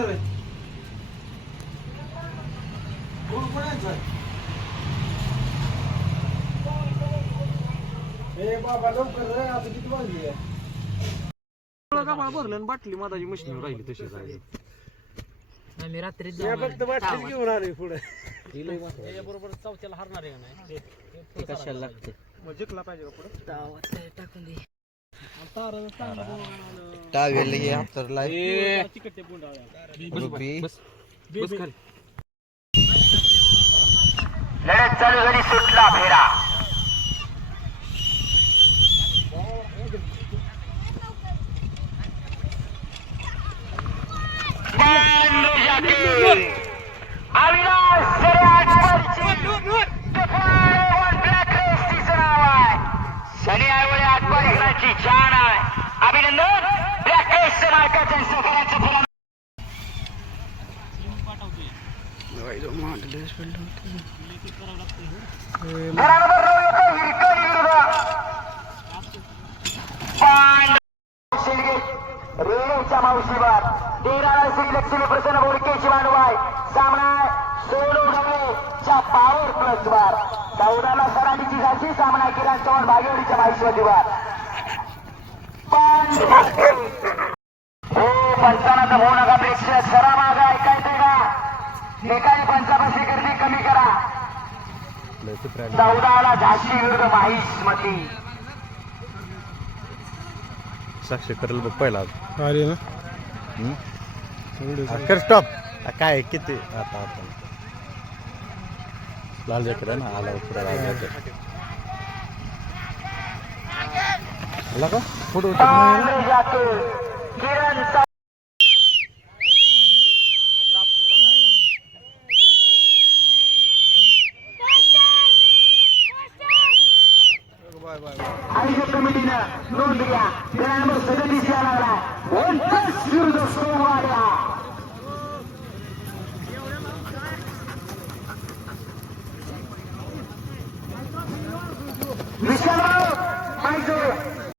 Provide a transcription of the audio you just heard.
आहे कोण बाबा लवकर भरलं बाटली माझी मशीन राहिली तशी राहिली मी रात्री फक्त बाटली घेऊन आलोय पुढे. बरोबर चौथ्याला हरणार आहे का नाही? कशाला लागते? मग जिंकला पाहिजे पुढे. टाकून दे. टावेल हे रुपी. बस बस खाली. लढत चालू झाली सुटला फेरा. अविनाश आहे अभिनंदन ब्लॅक रेसचं मालकाचं सगळ्यांचं फुला रेणूच्या मावशीवर श्री लक्ष्मी प्रसन्न बोडकेची मांडवाय. सामना सोनू गवळेच्या पॉवर प्लस वर चौदाला सरांची झाशी सामना केला चव्हाण भागेवाडीच्या माहितीवर पांड हो पंचानाचा भाऊ नका प्रेक्षक सरा माझा ऐकायचंय का निकाली पंचापाशी गर्दी कमी करा चौदाला झाशी विरुद्ध माहिष्मती साक्ष करेल बघ पहिला अरे ना कर स्टॉप काय किती आता आपण लाल जॅकेट आहे ना आला पुढे लाल जॅकेट आला का फोटो आयोजक कमिटीनं नोंद घ्या. नंबर सदतीस या लागला वन प्लस विरुद्ध सोमवार